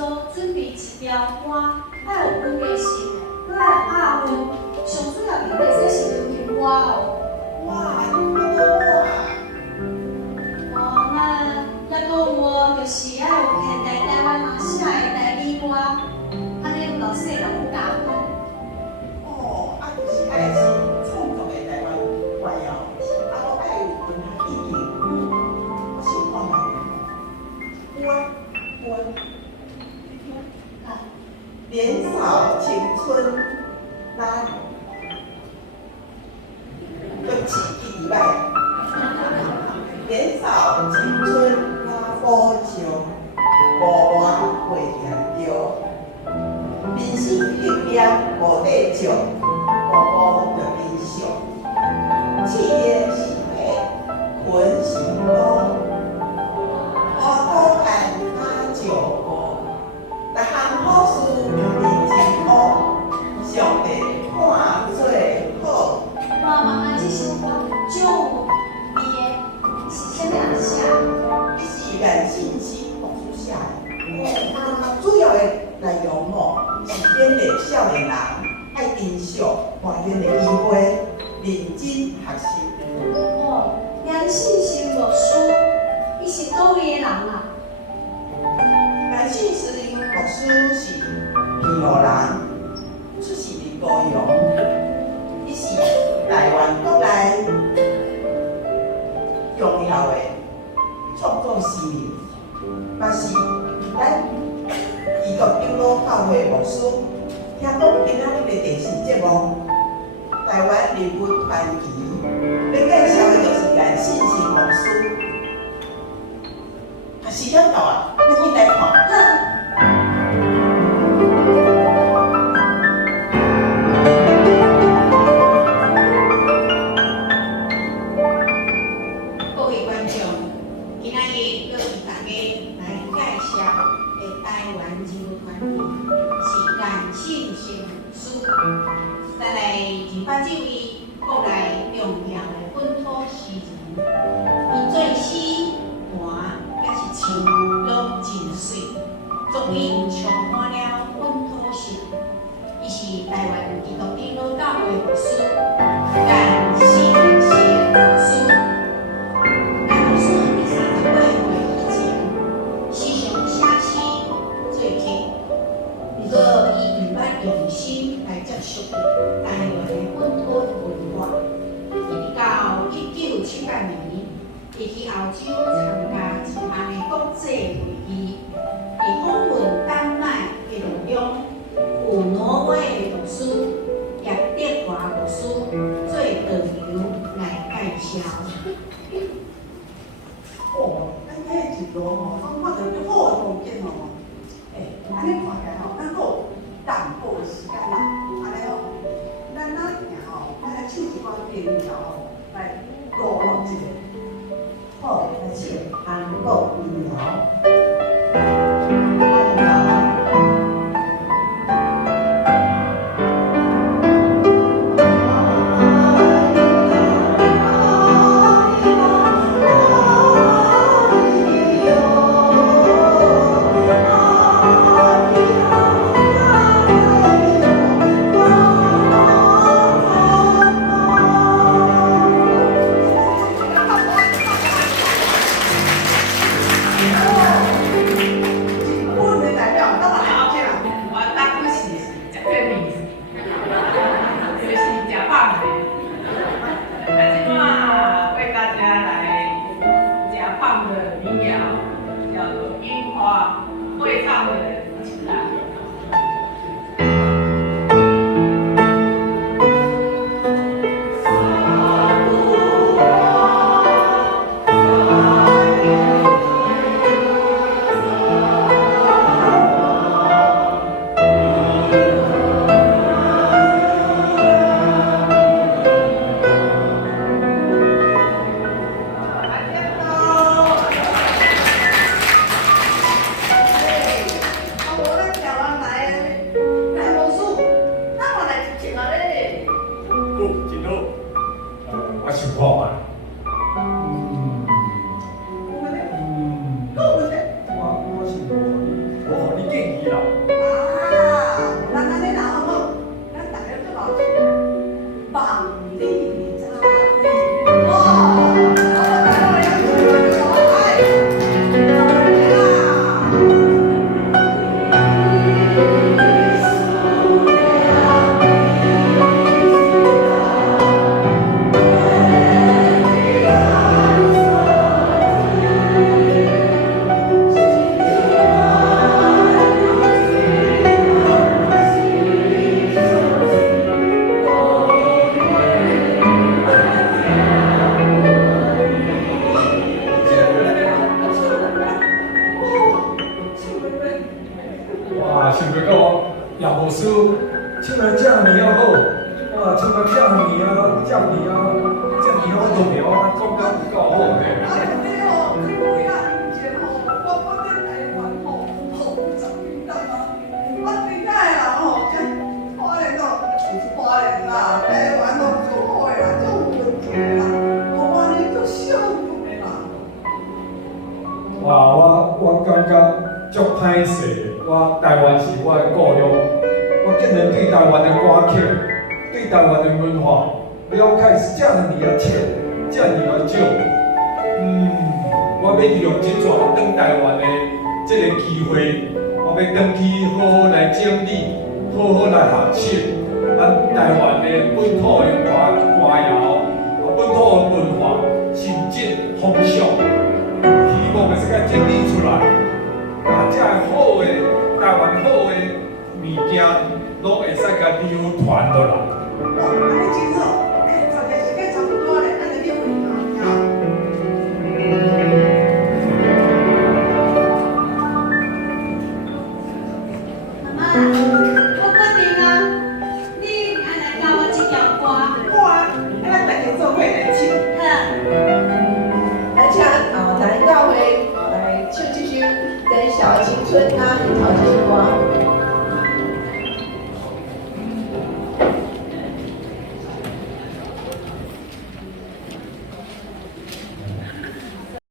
所准备一条歌，爱有分别性的，我来拍问，上主要面对这是流行歌哦。哇，你不懂我啊？哦，那也搁有哦，就是爱有现代台湾人写的台语歌，安尼老师会甲阮加分。哦，就是爱是创作的台湾歌谣，我爱有文学意境，我是看来我，年少青春，咱对不起，第二摆。年少青春我无情，无爱袂嫌着。人生历练无底障，步步着面上。事业是马，困是刀，花土干哪照顾？逐项好事认真学，上帝看做好。我妈妈这首歌就有伊的是啥物人写？伊是原信息牧师写的，主要的内容是勉励少年人爱珍惜外面的机会，认真学习。哦，杨信是牧师，伊是倒位的人啊？原信是牧师是平湖人，出世于高雄，伊是台湾国内重要的创作诗人，嘛是咱基督长老教会牧师。听讲今仔日的电视节目《台湾人物传奇》，要介绍的就是原信是牧师。啊，时间到啊，咱进来看。各位观众，今仔日要为大家来介绍的台湾人物传奇是颜信成书。咱来认捌这位国内重要的本土诗人，伊作诗盘也是唱拢真水，作品充满了本土性。伊是台湾基督长老教会牧师颜信成书。老师伫38岁以前，时常写诗做曲，不过伊毋捌用心来接触台湾的本土文化。伊到1978年，伊去欧洲参加一项的国际会议，伊访问丹麦、哇，想要讲叶无师唱得这么好，哇，唱得这么这么好，这么好都苗啊，讲得有够好的。对哦，这几啊年前吼，我在台湾吼，十几年啊，我真正的人吼，这花莲哦，花莲啦，台湾哦，足好的啦，足有文情的啦，花莲足少女的啦。哇，我感觉足歹势，我台湾是我的故乡，我竟然对台湾的歌曲、对台湾的文化了解是这么啊浅，这么啊少。我要利用这次返台湾的这个机会，我要返去好好来整理，好好来学习咱台湾的本土的歌谣、本土的文化、甚至风俗，希望会使甲整理出来，把这好的台湾好的物件，拢会使甲流传落来。哦，安尼真好，大家时间差不多咧，安尼你回去吼。妈妈，我决定啊，你爱来教我这条歌。好啊，咱大家做伙来唱。而且台教会来唱这首《人小的青春》啊，一头这首歌。